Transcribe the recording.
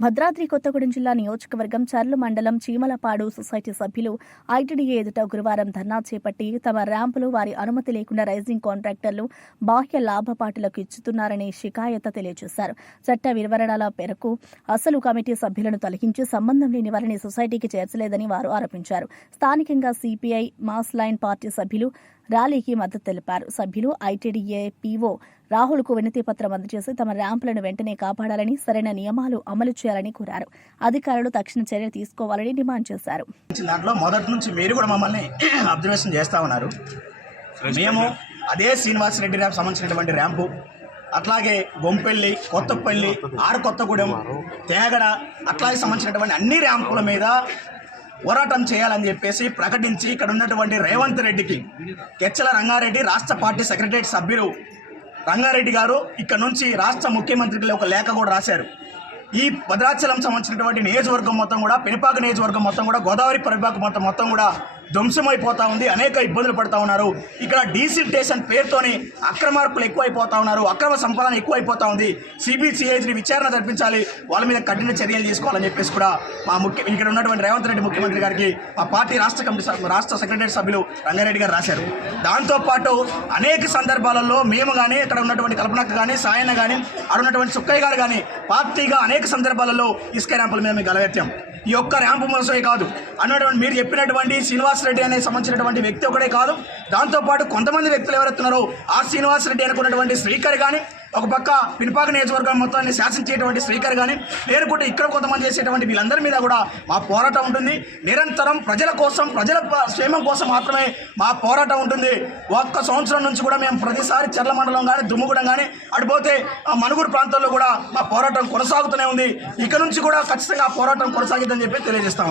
భద్రాద్రి కొత్తగూడెం జిల్లా నియోజకవర్గం చర్లు మండలం చీమలపాడు సొసైటీ సభ్యులు ఐటీడీఏ ఎదుట గురువారం ధర్నా చేపట్టి తమ ర్యాంపులు వారి అనుమతి లేకుండా రైజింగ్ కాంట్రాక్టర్లు బాహ్య లాభపాటులకు ఇచ్చుతున్నారని షికాయత తెలియజేశారు. చట్ట వివరణల మేరకు అసలు కమిటీ సభ్యులను తొలగించి సంబంధం లేని వారిని సొసైటీకి చేర్చలేదని వారు ఆరోపించారు. స్థానికంగా సిపిఐ మాస్ లైన్ పార్టీ సభ్యులు ర్యాలీకి మద్దతు తెలిపారు. సభ్యులు ఐటీడీఏ పీఓ రాహుల్కు వినతి పత్రం అందజేసి తమ ర్యాంపులను వెంటనే కాపాడాలని సరైన నియమాలు అమలు చేయాలని కోరారు. అధికారులు తక్షణ చర్య తీసుకోవాలని డిమాండ్ చేశారు. దాంట్లో మొదటి నుంచి మీరు కూడా మమ్మల్ని అబ్జర్వేషన్ చేస్తా ఉన్నారు. మేము అదే శ్రీనివాస్ రెడ్డి ర్యాంప్ సంబంధించినటువంటి ర్యాంపు అట్లాగే గొంపెల్లి కొత్తపల్లి ఆరు కొత్తగూడెం తేగడ అట్లాగే సంబంధించినటువంటి అన్ని ర్యాంపుల మీద పోరాటం చేయాలని చెప్పేసి ప్రకటించి ఇక్కడ ఉన్నటువంటి రేవంత్ రెడ్డికి కెచ్చల రంగారెడ్డి రాష్ట్ర పార్టీ సెక్రటరియట్ సభ్యులు రంగారెడ్డి గారు ఇక్కడ నుంచి రాష్ట్ర ముఖ్యమంత్రికి ఒక లేఖ కూడా రాశారు. ఈ భద్రాచలం సంబంధించినటువంటి నియోజకవర్గం మొత్తం కూడా పెనుపాక నియోజకవర్గం మొత్తం కూడా గోదావరి పరిపాక మొత్తం మొత్తం కూడా ధ్వంసమైపోతా ఉంది అనేక ఇబ్బందులు పడతా ఉన్నారు. ఇక్కడ డీసిల్టేషన్ పేరుతోని అక్రమార్కులు ఎక్కువైపోతా ఉన్నారు అక్రమ సంపాదన ఎక్కువైపోతా ఉంది. సిబిసిఐని విచారణ జరిపించాలి వాళ్ళ మీద కఠిన చర్యలు తీసుకోవాలని చెప్పేసి కూడా మా ముఖ్య ఇక్కడ ఉన్నటువంటి రేవంత్ రెడ్డి ముఖ్యమంత్రి గారికి మా పార్టీ రాష్ట్ర కమిటీ రాష్ట్ర సెక్రటరీ సభ్యులు రంగారెడ్డి గారు రాశారు. దాంతోపాటు అనేక సందర్భాలలో మేము కానీ ఇక్కడ ఉన్నటువంటి కల్పనకు కానీ సాయన్న కానీ అక్కడ ఉన్నటువంటి సుక్కయ్య గారు కానీ పార్టీగా అనేక సందర్భాలలో ఇసుక ర్యాంపుల మీద మేము గలవెత్తాం ఈ యొక్క ర్యాంపు మోసమే కాదు. అన్నటువంటి మీరు చెప్పినటువంటి శ్రీనివాస్ రెడ్డి అనే సంబంధించినటువంటి వ్యక్తి ఒకడే కాదు. దాంతోపాటు కొంతమంది వ్యక్తులు ఎవరెత్తున్నారో ఆ శ్రీనివాస్ రెడ్డి అనుకున్నటువంటి శ్రీకర్ కానీ ఒక పక్క పినపాక నియోజకవర్గం మొత్తాన్ని శాసించేటువంటి స్పీకర్ కానీ లేనుకుంటే ఇక్కడ కొంతమంది చేసేటువంటి వీళ్ళందరి మీద కూడా మా పోరాటం ఉంటుంది. నిరంతరం ప్రజల కోసం ప్రజల క్షేమం కోసం మాత్రమే మా పోరాటం ఉంటుంది. ఒక్క సంవత్సరం నుంచి కూడా మేము ప్రతిసారి చర్ల మండలం కానీ దుమ్ముగూడెం కానీ అటుపోతే ఆ మనుగురు ప్రాంతాల్లో కూడా మా పోరాటం కొనసాగుతూనే ఉంది. ఇక నుంచి కూడా ఖచ్చితంగా ఆ పోరాటం కొనసాగిద్దని చెప్పి తెలియజేస్తాం